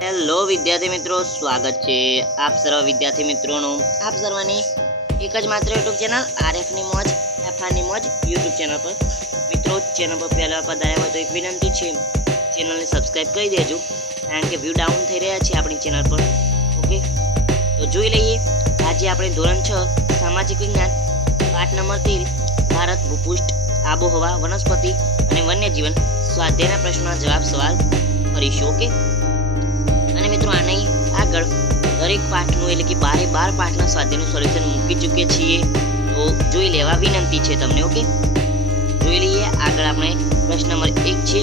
Hello વિદ્યાર્થી મિત્રો, સ્વાગત છે આપ સર્વ વિદ્યાર્થી મિત્રોનું આપ સર્વની એક જ માત્ર યુટ્યુબ ચેનલ આરએફની મોજ એફઆરની મોજ યુટ્યુબ ચેનલ પર. મિત્રો, ચેનલ પર પહેલા પધાર્યા હોય તો એક વિનંતી છે, ચેનલને સબસ્ક્રાઈબ કરી દેજો, કારણ કે વ્યૂ ડાઉન થઈ રહ્યા છે આપણી ચેનલ પર. ઓકે, તો જોઈ લઈએ. આજે આપણે ધોરણ 6 સામાજિક વિજ્ઞાન પાઠ નંબર 13 ભારત ભૂપૃષ્ઠ, આબોહવા, વનસ્પતિ અને વન્યજીવન સ્વાધ્યાયના પ્રશ્નોના જવાબ સવાલ કરીશું. ઓકે, અને મિત્રો આની આગળ દરેક પાઠનું એટલે કે 12 પાઠના સ્વાધ્યાયનું સોલ્યુશન મૂકી ચૂકીએ છીએ, તો જોઈ લેવા વિનંતી છે તમને. ઓકે, જોઈ લઈએ. આગળ આપણે પ્રશ્ન નંબર 1 છે,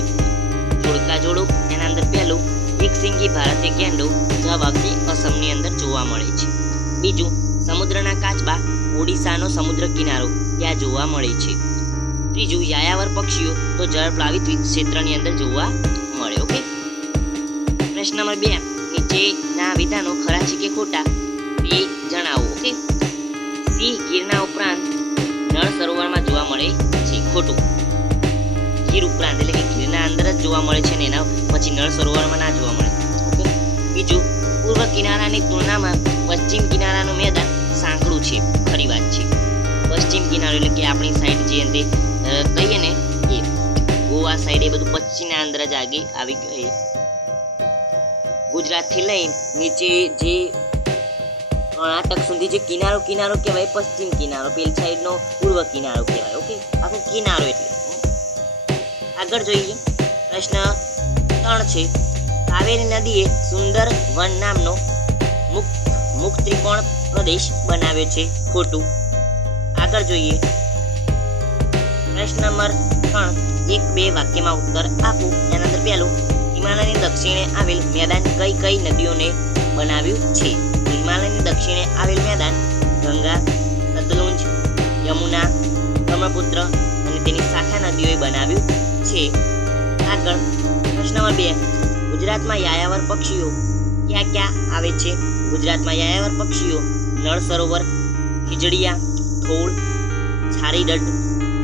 જોડકા જોડો. એના અંદર પહેલું, એક સિંગી ભારતીય ગેંડો જવાબ આવશે અસમની અંદર જોવા મળે છે. બીજું, સમુદ્રના કાચબા ઓડિશાનો સમુદ્ર કિનારો ત્યાં જોવા મળે છે. ત્રીજું, યાયાવર પક્ષીઓ તો જળપ્લાવિત ક્ષેત્રની અંદર જોવા મળે. ઓકે, પ્રશ્ન નંબર 2, નીચેના વિધાનો ખરા છે કે ખોટા તે જણાવો. ઓકે, સિંહ ગીરના ઉપરાંત નળ સરોવરમાં જોવા મળે છે. ખોટું. ગીર ઉપરાંત એટલે કે ગીરના અંદર જ જોવા મળે છે ને એના પછી નળ સરોવરમાં ના જોવા મળે. ઓકે, બીજું, પૂર્વ કિનારાની તુલનામાં પશ્ચિમ કિનારાનું મેદાન સાંકડું છે. ખરી વાત છે. પશ્ચિમ કિનારો એટલે કે આપણી સાઈડ જે તે કહીએ ને એ ગોવા સાઈડ, એ બધું પશ્ચિમના અંદર જ આવી ગઈ. ગુજરાતથી લઈને નીચે જે કર્ણાટક સુધી જે કિનારો કહેવાય પશ્ચિમ કિનારો, પેલી સાઈડનો પૂર્વ કિનારો કહેવાય. ઓકે, આખો કિનારો એટલે. આગળ જોઈએ. પ્રશ્ન 3 છે, કાવેરી નદીએ સુંદર વન નામનો મુક્ત ત્રિકોણ પ્રદેશ બનાવ્યો છે. ખોટું. આગળ જોઈએ. પ્રશ્ન નંબર 3, 1-2 વાક્યમાં ઉત્તર આપો. એના અંદર પહેલું, હિમાલયની દક્ષિણે આવેલ મેદાન કઈ નદીઓને બનાવ્યું છે? હિમાલયની દક્ષિણે આવેલ મેદાન ગંગા, સતલુજ, યમુના, બ્રહ્મપુત્ર અને તેની શાખા નદીઓએ બનાવ્યું છે. આગળ પ્રશ્ન નંબર 2, ગુજરાતમાં યાયાવર પક્ષીઓ ક્યાં ક્યાં આવે છે? ગુજરાતમાં યાયાવર પક્ષીઓ નળ સરોવર, ખીજડીયા, થોળ, છારીદડ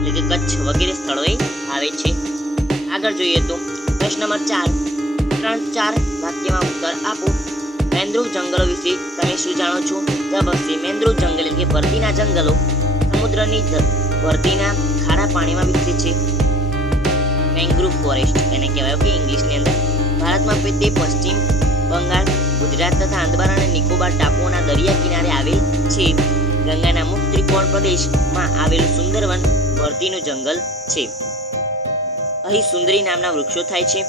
એટલે કે કચ્છ વગેરે સ્થળોએ આવે છે. આગળ જોઈએ તો પ્રશ્ન નંબર 4, 3-4 વાક્યમાં ઉત્તર આપો. મેંગ્રોવ જંગલો વિશે તમે શું જાણો છો? જવાબ આવશે મેંગ્રોવ જંગલ એટલે કે ભરતીના જંગલો સમુદ્રની ભરતીના ખારા પાણીમાં વિકસે છે. મેંગ્રોવ ફોરેસ્ટ એને કહેવાય. ઓકે, ઇંગ્લિશની અંદર. ભારતમાં તે પશ્ચિમ બંગાળ, ગુજરાત તથા આંદામાન અને નિકોબાર ટાપુઓના દરિયા કિનારે આવેલ છે. ગંગાના મુક્ત ત્રિકોણ પ્રદેશમાં આવેલું સુંદરવન ભરતીનું જંગલ છે. અહીં સુંદરી નામના વૃક્ષો થાય છે.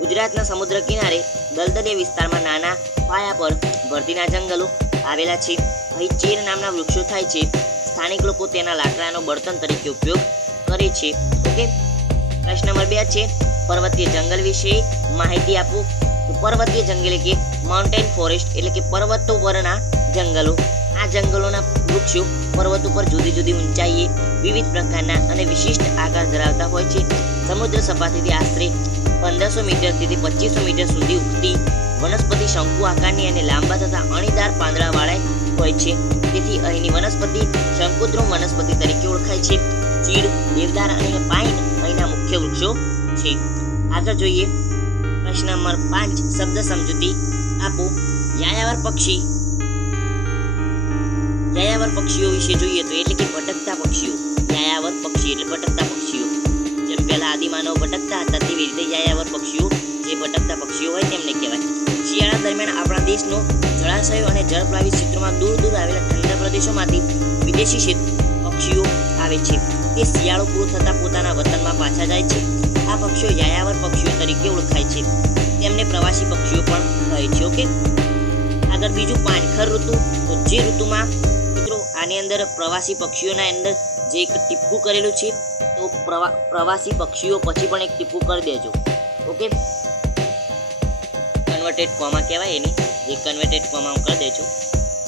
ગુજરાતના સમુદ્ર કિનારે દલદલીય વિસ્તારમાં નાના પાયા પર ભરતીના જંગલો આવેલા છે. અહીં ચીર નામના વૃક્ષો થાય છે. સ્થાનિક લોકો તેના લાકડાનો બળતણ તરીકે ઉપયોગ કરે છે. ઓકે, પ્રશ્ન નંબર 2 છે, પર્વતીય જંગલ વિશે માહિતી આપો. પર્વતીય જંગલ એટલે કે માઉન્ટેન ફોરેસ્ટ એટલે કે પર્વતો પરના જંગલો. આ જંગલોના વૃક્ષો પર્વતો પર જુદી જુદી ઊંચાઈએ વિવિધ પ્રકારના અને વિશિષ્ટ આકાર ધરાવતા હોય છે. સમુદ્ર સપાટીથી આશરે 1500 મીટરથી 2500 મીટર સુધી ઉગતી વનસ્પતિ શંકુ આકારની અને લાંબા તથા અણીદાર પાંદડાવાળા હોય છે. તેથી અહીંની વનસ્પતિ શંકુદ્રુમ વનસ્પતિ તરીકે ઓળખાય છે. ચીડ, દેવદાર અને પાઇન અહીંના મુખ્ય વૃક્ષો છે. આગળ જોઈએ. પ્રશ્ન નંબર 5, શબ્દ સમજૂતી આપો. યાયાવર પક્ષીઓ વિશે જોઈએ તો એટલે કે ભટકતા પક્ષીઓ. યાયાવર પક્ષી એટલે ભટકતા પક્ષીઓ. જેમ પહેલા આદિમાનવ ભટકતા હતા તેવી રીતે યાયાવર પક્ષીઓ જે ભટકતા પક્ષીઓ હોય તેમને કહેવાય. શિયાળા દરમિયાન આપણા દેશનો જળાશયો અને જળપ્લાવિત ક્ષેત્રોમાં દૂર આવેલા ઠંડા પ્રદેશોમાંથી વિદેશી પક્ષીઓ આવે છે. તે શિયાળો પૂરો થતાં પોતાના વતનમાં પાછા જાય છે. આ પક્ષીઓ યાયાવર પક્ષીઓ તરીકે ઓળખાય છે. તેમને પ્રવાસી પક્ષીઓ પણ કહે છે. ઓકે, આગળ બીજું, પાનખર ઋતુ. તો જે ઋતુમાં મિત્રો આની અંદર પ્રવાસી પક્ષીઓના અંદર જે એક ટીપકું કરેલું છે, તો પ્રવાસી પક્ષીઓ પછી પણ એક ટીપકું કરી દેજો. ઓકે, કન્વર્ટેડ કોમા કહેવાય એને, જે કન્વર્ટેડ કોમા કરી દેજો.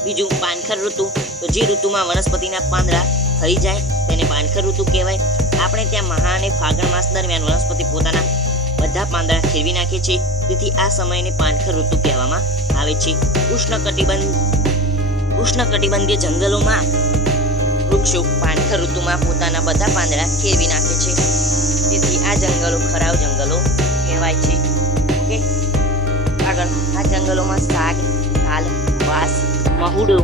બીજું, પાનખર ઋતુ. તો જે ઋતુમાં વનસ્પતિના પાંદડા ખરી જાય તેને પાનખર ઋતુ કહેવાય. આપણે ત્યાં મહા અને ફાગણ માસ દરમિયાન વનસ્પતિ પોતાના બધા પાંદડા ખેરવી નાખે છે. તેથી આ સમયને પાનખર ઋતુ કહેવામાં આવે છે. ઉષ્ણકટિબંધીય જંગલોમાં વૃક્ષો પાનખર ઋતુમાં પોતાના બધા પાંદડા ખેરવી નાખે છે. તેથી આ જંગલો ખરાબ જંગલો કહેવાય છે. ઓકે, આગળ આગળ આ જંગલોમાં સાગ, સાલ, વાંસ, મહુડો,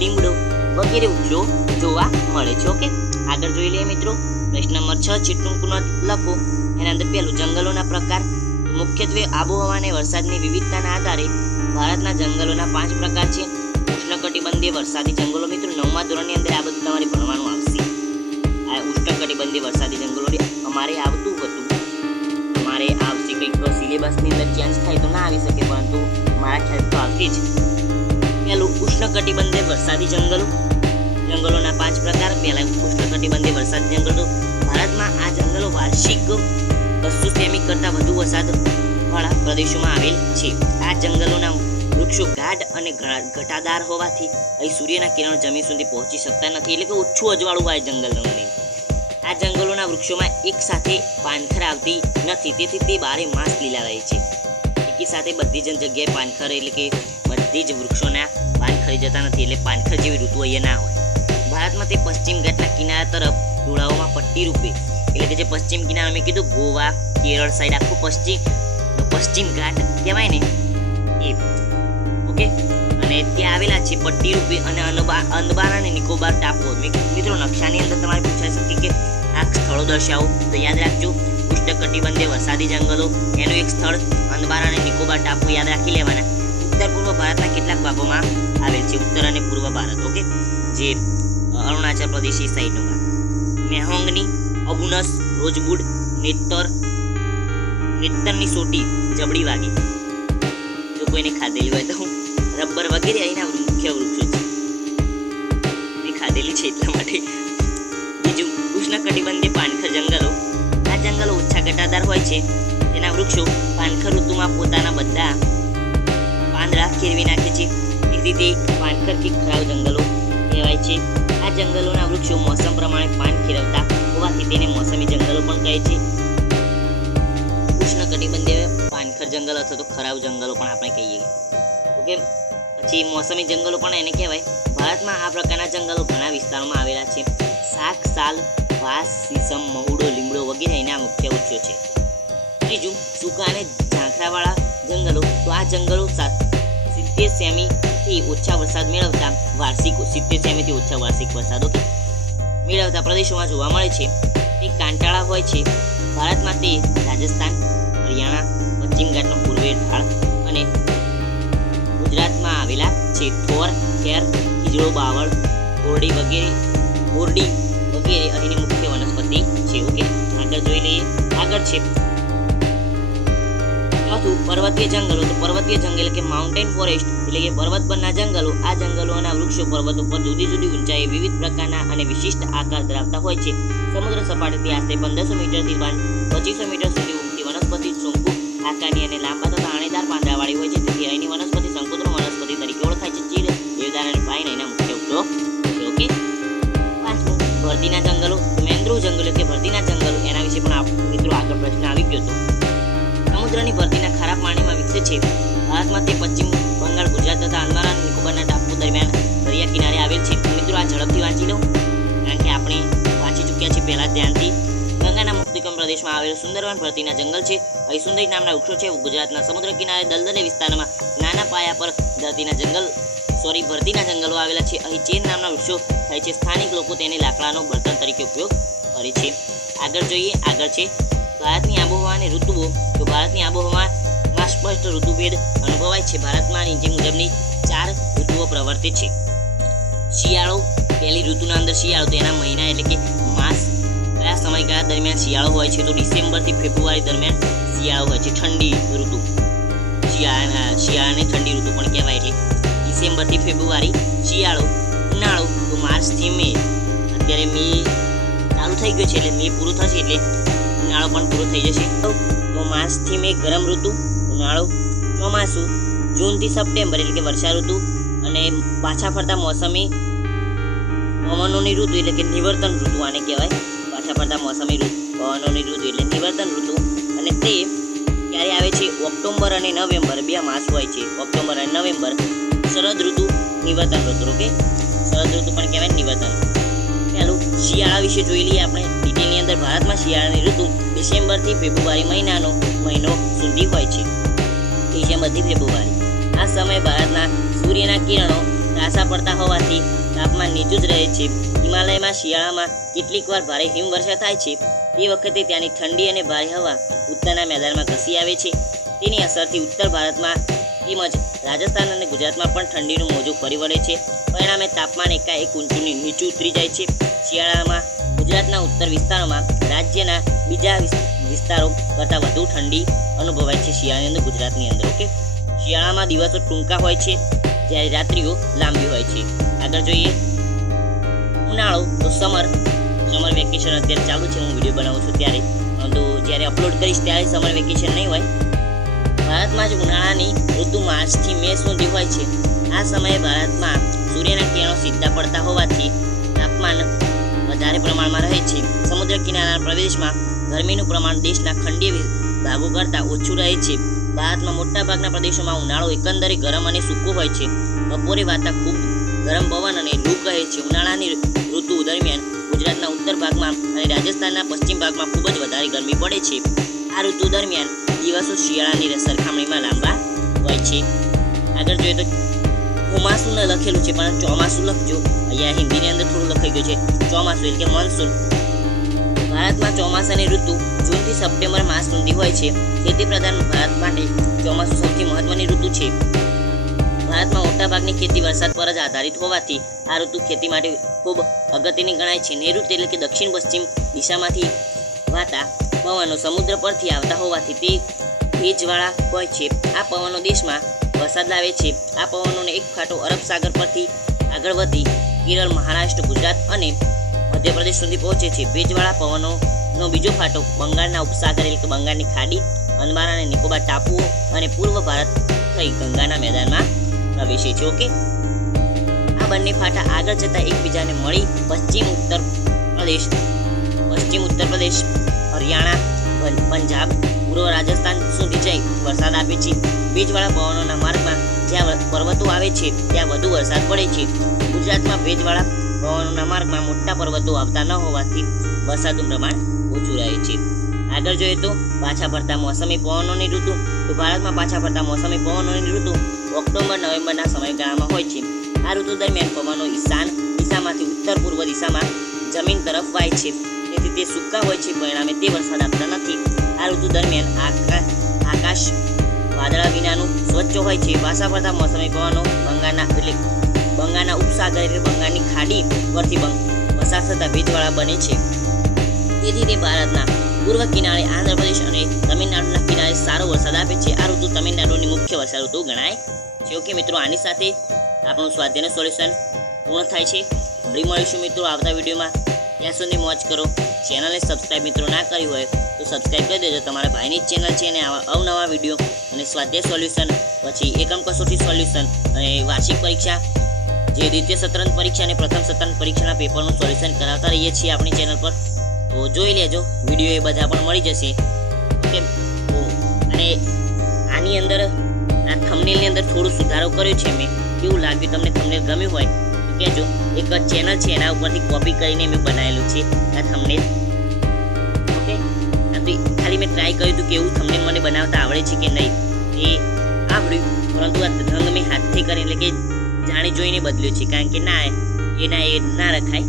લીમડો વગેરે વૃક્ષો જોવા મળે છે. ઓકે, આગળ જોઈ લઈએ મિત્રો. પ્રશ્ન નંબર 6 છે, ટૂંકમાં લખો. એના અંદર પહેલું જંગલોના પ્રકાર. મુખ્યત્વે આબોહવા અને વરસાદની વિવિધતાના આધારે ભારતના જંગલોના 5 પ્રકાર છે. ઉષ્ણકટિબંધીય વરસાદી જંગલો. મિત્રો 9મા ધોરણની અંદર આ બધું તમારે ભણવાનું આવશે. આ ઉષ્ણકટિબંધીય વરસાદી જંગલો અમારે આવતું હતું, અમારે આવશે. કંઈક સિલેબસની અંદર ચેન્જ થાય તો ના આવી શકે, પરંતુ મારા ખ્યાલ તો આવતી જ. પહેલું ઉષ્ણકટિબંધીય વરસાદી જંગલો. જંગલોના 5 પ્રકાર. પહેલા ઉષ્ણકટિબંધીય વરસાદી જંગલો. ભારતમાં આ જંગલો વાર્ષિક 200 સેમી કરતાં વધુ વરસાદવાળા પ્રદેશોમાં આવેલ છે. આ જંગલોના વૃક્ષો ગાઢ અને ઘટાદાર હોવાથી અહીં સૂર્યના કિરણો જમીન સુધી પહોંચી શકતા નથી, એટલે કે ઓછું અજવાળું હોય જંગલોને. આ જંગલોના વૃક્ષોમાં એક સાથે પાનખર આવતી નથી, તેથી તે 12 માસ લીલા રહે છે. એકી સાથે બધી જ જગ્યાએ પાનખર, એટલે કે બધી જ વૃક્ષોના પાન ખરી જતા નથી, એટલે પાનખર જેવી ઋતુ અહીંયા ના હોય. ભારતમાં તે પશ્ચિમ ઘાટના કિનારા તરફ ઢોળાવોમાં પટ્ટી રૂપે, એટલે કે જે પશ્ચિમ કિનારો મેં કીધું, ગોવા, કેરળ સાઈડ આખું પશ્ચિમ ઘાટ કહેવાય ને એ. ઓકે, અને ત્યાં આવેલા છે પટ્ટી રૂપે. અને અંદમાન અને નિકોબાર ટાપુઓ. મિત્રો નકશાની અંદર તમારે પૂછાઈ શકે કે આ સ્થળો દર્શાવો, તો યાદ રાખજો ઉષ્ણકટિબંધીય વરસાદી જંગલો, એનું એક સ્થળ અંદમાન અને નિકોબાર ટાપુ યાદ રાખી લેવાના. ઉત્તર પૂર્વ ભારતના કેટલાક ભાગોમાં આવેલ છે, ઉત્તર અને પૂર્વ ભારત. ઓકે, જે અરુણાચલ પ્રદેશ એ સાઈડનો ભાગ. મેહોંગની, અબુનસ, રોજવુડ, નેત્તરની સોટી, જબડી વાગી, જો કોઈને ખાધેલી હોય તો, રબર વગેરે અહીંના મુખ્ય વૃક્ષો છે. મેં ખાધેલી છે એટલા માટે. બીજું ઉષ્ણકટિબંધીય પાનખર જંગલો. આ જંગલો ઓછા ઘટાદાર હોય છે. તેના વૃક્ષો પાનખર ઋતુમાં પોતાના બધા પાંદડા ખેરવી નાખે છે, તેથી તે પાનખર કે ખરાવ જંગલો કહેવાય છે. આ જંગલોના વૃક્ષો મોસમ પ્રમાણે પાન ખેરવતા હોવાથી તેને મોસમી જંગલો પણ કહે છે. ઉષ્ણકટિબંધીય પાનખર જંગલ અથવા તો ખરાવ જંગલો પણ આપણે કહીએ. ઓકે, પછી મોસમી જંગલો પણ એને કહેવાય. ભારતમાં આ પ્રકારના જંગલો ઘણા વિસ્તારોમાં આવેલા છે. શાક, સાલ, વાંસ, સીસમ, મહુડો, લીમડો વગેરે એના મુખ્ય વૃક્ષો છે. ત્રીજું સૂકા અને ઝાંખરાવાળા જંગલો. તો આ જંગલો 70 સેમીથી ઓછા વરસાદ મેળવતા વાર્ષિક 70 સેમીથી ઓછા વાર્ષિક વરસાદ મેળવતા પ્રદેશોમાં જોવા મળે છે. તે કાંટાળા હોય છે. ભારતમાં તે રાજસ્થાન, હરિયાણા, પશ્ચિમ ઘાટનો પૂર્વીય ઢાળ અને ગુજરાતમાં આવેલા છે. થોર, ખેર, ખીજડો, બાવળ, બોરડી વગેરે અહીંની મુખ્ય વનસ્પતિ છે. ઓકે, આગળ જોઈ લઈએ. આગળ છે ચોથું પર્વતીય જંગલો. તો પર્વતીય જંગલ એટલે કે માઉન્ટેન ફોરેસ્ટ, એટલે કે પર્વત પરના જંગલો. આ જંગલોના વૃક્ષો પર્વતો પર જુદી જુદી ઊંચાઈએ વિવિધ પ્રકારના અને વિશિષ્ટ આકાર ધરાવતા હોય છે. સમુદ્ર સપાટીથી આશરે 1500 મીટરથી 2500 મીટર સુધી ઊંચી વનસ્પતિ શંકુ આકારની અને લાંબા તથા આણેદાર પાંદડાવાળી હોય છે. તેથી અહીંની વનસ્પતિ શંકુદ્ર વનસ્પતિ તરીકે ઓળખાય છે. ચીડ, દેવદાર અને પાઇન એના મુખ્ય વૃક્ષો છે. ઓકે, પાંચમું ભરતીના જંગલો. મેંદ્રુવ જંગલો કે ભરતીના જંગલો, એના વિશે પણ મિત્રો આગળ પ્રશ્ન આવી ગયો હતો. સમુદ્રની ભરતીના ખરાબ પાણીમાં વિકસે છે. ભારતમાં તે પશ્ચિમ બંગાળ, ગુજરાત તથા અંદમાન અને નિકોબારના ટાપુ દરમિયાન દરિયા કિનારે આવેલ છે. મિત્રો આ ઝડપથી વાંચી લો, કારણ કે આપણે વાંચી ચૂક્યા છીએ પહેલા ધ્યાનથી. ગંગાના મુક્તિકમ પ્રદેશમાં આવેલ સુંદરવન ભરતીના જંગલ છે. અહીં સુંદરી નામના વૃક્ષો છે. ગુજરાતના સમુદ્ર કિનારે દલદલે વિસ્તારમાં નાના પાયા પર ભરતીના જંગલો આવેલા છે. અહીં ચેર નામના વૃક્ષો થાય છે. સ્થાનિક લોકો તેને લાકડાનો બળતણ તરીકે ઉપયોગ કરે છે. આગળ જોઈએ. આગળ છે ભારતની આબોહવા અને ઋતુઓ. તો ભારતની આબોહવામાં સ્પષ્ટ ઋતુભેદ અનુભવાય છે. ભારતમાં નીચે મુજબની 4 ઋતુઓ પ્રવર્તે છે. શિયાળો. પહેલી ઋતુના અંદર શિયાળો, તો એના મહિના એટલે કે માસ કયા સમયગાળા દરમિયાન શિયાળો હોય છે? તો ડિસેમ્બરથી ફેબ્રુઆરી દરમિયાન શિયાળો હોય છે. ઠંડી ઋતુ, શિયાળાને ઠંડી ઋતુ પણ કહેવાય. એટલે ડિસેમ્બરથી ફેબ્રુઆરી શિયાળો. ઉનાળો, તો માર્ચથી મે. અત્યારે મે ચાલુ થઈ ગયો છે, એટલે મે પૂરું થશે એટલે ઉનાળો પણ પૂરો થઈ જશે. તો માર્ચથી મે ગરમ ઋતુ, ઉનાળો. ચોમાસું જૂનથી સપ્ટેમ્બર એટલે કે વર્ષા ઋતુ. અને પાછા ફરતા મોસમી પવનોની ઋતુ એટલે કે નિવર્તન ઋતુ આને કહેવાય. પાછા ફરતા મોસમી પવનોની ઋતુ એટલે નિવર્તન ઋતુ. અને તે ક્યારે આવે છે? ઓક્ટોબર અને નવેમ્બર, 2 માસ હોય છે. ઓક્ટોબર અને નવેમ્બર. શરદ ઋતુ, નિવર્તન ઋતુ. ઓકે, શરદ ઋતુ પણ કહેવાય નિવર્તન. પહેલું શિયાળા વિશે જોઈ લઈએ આપણે ડિટેલની અંદર. ભારતમાં શિયાળાની ઋતુ ડિસેમ્બરથી ફેબ્રુઆરી મહિનો સુધી હોય છે. ડિસેમ્બરથી ફેબ્રુઆરી. આ સમયે ભારતના સૂર્યના કિરણો ત્રાંસા પડતા હોવાથી તાપમાન નીચું જ રહે છે. હિમાલયમાં શિયાળામાં કેટલીક વાર ભારે હિમવર્ષા થાય છે. તે વખતે ત્યાંની ઠંડી અને ભારે હવા ઉત્તરના મેદાનમાં ઘસી આવે છે. તેની અસરથી ઉત્તર ભારતમાં તેમજ રાજસ્થાન અને ગુજરાતમાં પણ ઠંડીનું મોજું ફરી વળે છે. પરિણામે તાપમાન એકાએક ઊંચું નીચું ઉતરી જાય છે. શિયાળામાં ગુજરાતના ઉત્તર વિસ્તારોમાં રાજ્યના બીજા વિસ્તારો કરતાં વધુ ઠંડી અનુભવાય છે. શિયાળાની અંદર ગુજરાતની અંદર ઓકે. શિયાળામાં દિવસો ટૂંકા હોય છે જ્યારે રાત્રિઓ લાંબી હોય છે. આગળ જોઈએ ઉનાળો તો સમર વેકેશન અત્યારે ચાલુ છે. હું વિડીયો બનાવું છું ત્યારે, પરંતુ જ્યારે અપલોડ કરીશ ત્યારે સમર વેકેશન નહીં હોય. ભારતમાં જ ઉનાળાની ઋતુ માર્ચથી મે સુધી હોય છે. આ સમયે ભારતમાં સૂર્યના કિરણો સીધા પડતા હોવાથી તાપમાન વધારે પ્રમાણમાં રહે છે. સમુદ્ર કિનારાના પ્રદેશમાં ગરમીનું પ્રમાણ દેશના ખંડીય ભાગો કરતાં ઓછું રહે છે. ભારતમાં મોટાભાગના પ્રદેશોમાં ઉનાળો એકંદરે ગરમ અને સૂકો હોય છે. બપોરે વાતા ખૂબ ગરમ પવન અને લૂ કહે છે. ઉનાળાની ઋતુ દરમિયાન ગુજરાતના ઉત્તર ભાગમાં અને રાજસ્થાનના પશ્ચિમ ભાગમાં ખૂબ જ વધારે ગરમી પડે છે. આ ઋતુ દરમિયાન દિવસો શિયાળાની સરખામણીમાં લાંબા હોય છે. આગળ જોઈએ તો ચોમાસું ન લખેલું છે પણ ચોમાસું લખજો. અહીંયા હિન્દીની અંદર થોડું લખાઈ ગયું છે ચોમાસું એટલે કે મોન્સૂન. ભારતમાં ચોમાસાની ઋતુ જૂનથી સપ્ટેમ્બર માસ સુધી હોય છે. ખેતી પ્રધાન ભારત માટે ચોમાસું સૌથી મહત્વની ઋતુ છે. ભારતમાં મોટાભાગની ખેતી વરસાદ પર જ આધારિત હોવાથી આ ઋતુ ખેતી માટે ખૂબ અગત્યની ગણાય છે. નૈઋત્ય એટલે કે દક્ષિણ પશ્ચિમ દિશામાંથી વાતા પવનો સમુદ્ર પરથી આવતા હોવાથી તે ભેજવાળા હોય છે. આ પવનો દેશમાં વરસાદ લાવે છે. આ પવનોનો એક ફાંટો અરબ સાગર પરથી આગળ વધી કેરળ, મહારાષ્ટ્ર, ગુજરાત અને મધ્યપ્રદેશ સુધી પહોંચે છે. ભેજવાળા પવનોનો બીજો ફાંટો બંગાળના ઉપસાગર એટલે કે બંગાળની ખાડી, અંદમાન અને નિકોબાર ટાપુઓ અને પૂર્વ ભારત થઈ ગંગાના મેદાનમાં પ્રવેશે છે. ઓકે, આ બંને ફાટા આગળ જતા એકબીજાને મળી પશ્ચિમ ઉત્તર પ્રદેશ, હરિયાણા, પંજાબ, પૂર્વ રાજસ્થાન સુધી જઈ વરસાદ આપે છે. ભેજવાળા પવનોના માર્ગમાં જ્યાં પર્વતો આવે છે ત્યાં વધુ વરસાદ પડે છે. ગુજરાતમાં ભેજવાળા પવનોના માર્ગમાં મોટા પર્વતો આવતા ન હોવાથી વરસાદનું પ્રમાણ ઓછું રહે છે. આગળ જોઈએ તો પાછા ફરતા મોસમી પવનોની ઋતુ. તો ભારતમાં પાછા ફરતા મોસમી પવનોની ઋતુ ઓક્ટોબર-નવેમ્બરના સમયગાળામાં હોય છે. આ ઋતુ દરમિયાન પવનો ઈશાન દિશામાંથી ઉત્તર પૂર્વ દિશામાં જમીન તરફ વાય છે. તેથી તે સૂકા હોય છે. પરિણામે તે વરસાદ આપતા નથી. આ ઋતુ દરમિયાન આકાશ વાદળા વિનાનું સ્વચ્છ હોય છે. પાછા ફરતા મોસમી પવનો બંગાળના ઉપસાગર એટલે બંગાળની ખાડી પરથી પસાર થતા ભેજવાળા બને છે. તેથી તે ભારતના પૂર્વ કિનારે આંધ્રપ્રદેશ અને તમિલનાડુના કિનારે સારો વરસાદ આપે છે. આ ઋતુ તમિલનાડુની મુખ્ય વર્ષા ઋતુ ગણાય છે. ઓકે મિત્રો, આની સાથે આપણું સ્વાધ્યાયનું સોલ્યુશન પૂર્ણ થાય છે. ફરી મળીશું મિત્રો આવતા વિડીયોમાં. ત્યાં સુધી મોજ કરો. ચેનલને સબસ્ક્રાઈબ મિત્રો ના કરી હોય તો સબસ્ક્રાઈબ કરી દેજો. તમારા ભાઈની જ ચેનલ છે અને આવા અવનવા વિડીયો અને સ્વાધ્યાય સોલ્યુશન, પછી એકમ કસોટી સોલ્યુશન અને વાર્ષિક પરીક્ષા, જે દ્વિતીય સત્રાંત પરીક્ષા અને પ્રથમ સત્રાંત પરીક્ષાના પેપરનું સોલ્યુશન કરાવતા રહીએ છીએ આપણી ચેનલ પર. તો જોઈ લેજો વિડીયો, એ બધા પણ મળી જશે. ઓકે, અને આની અંદર આ થંબનેલની અંદર થોડું સુધારો કર્યો છે મેં. કેવું લાગ્યું તમને? થંબનેલ ગમ્યું હોય તો કહેજો. એક ચેનલ છે એના ઉપરથી કોપી કરીને મેં બનાવેલું છે આ થંબનેલ. ઓકે, ખાલી મેં ટ્રાય કર્યું હતું કે એવું થંબનેલ મને બનાવતા આવડે છે કે નહીં. એ આવડ્યું, પરંતુ આ રંગ મેં હાથથી કરીને એટલે કે જાણી જોઈને બદલ્યો છે, કારણ કે એ ના રખાય.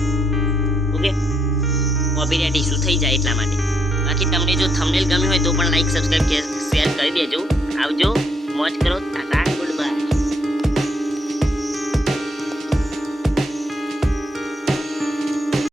ઓકે, કોપીરાઇટ ઇસ્યુ થઈ જાય એટલા માટે. બાકી તમને જો થંબનેલ ગમ્યું હોય તો પણ લાઈક, સબસ્ક્રાઈબ, શેર કરી દેજો. આવજો, મોજ કરો. ટાટા.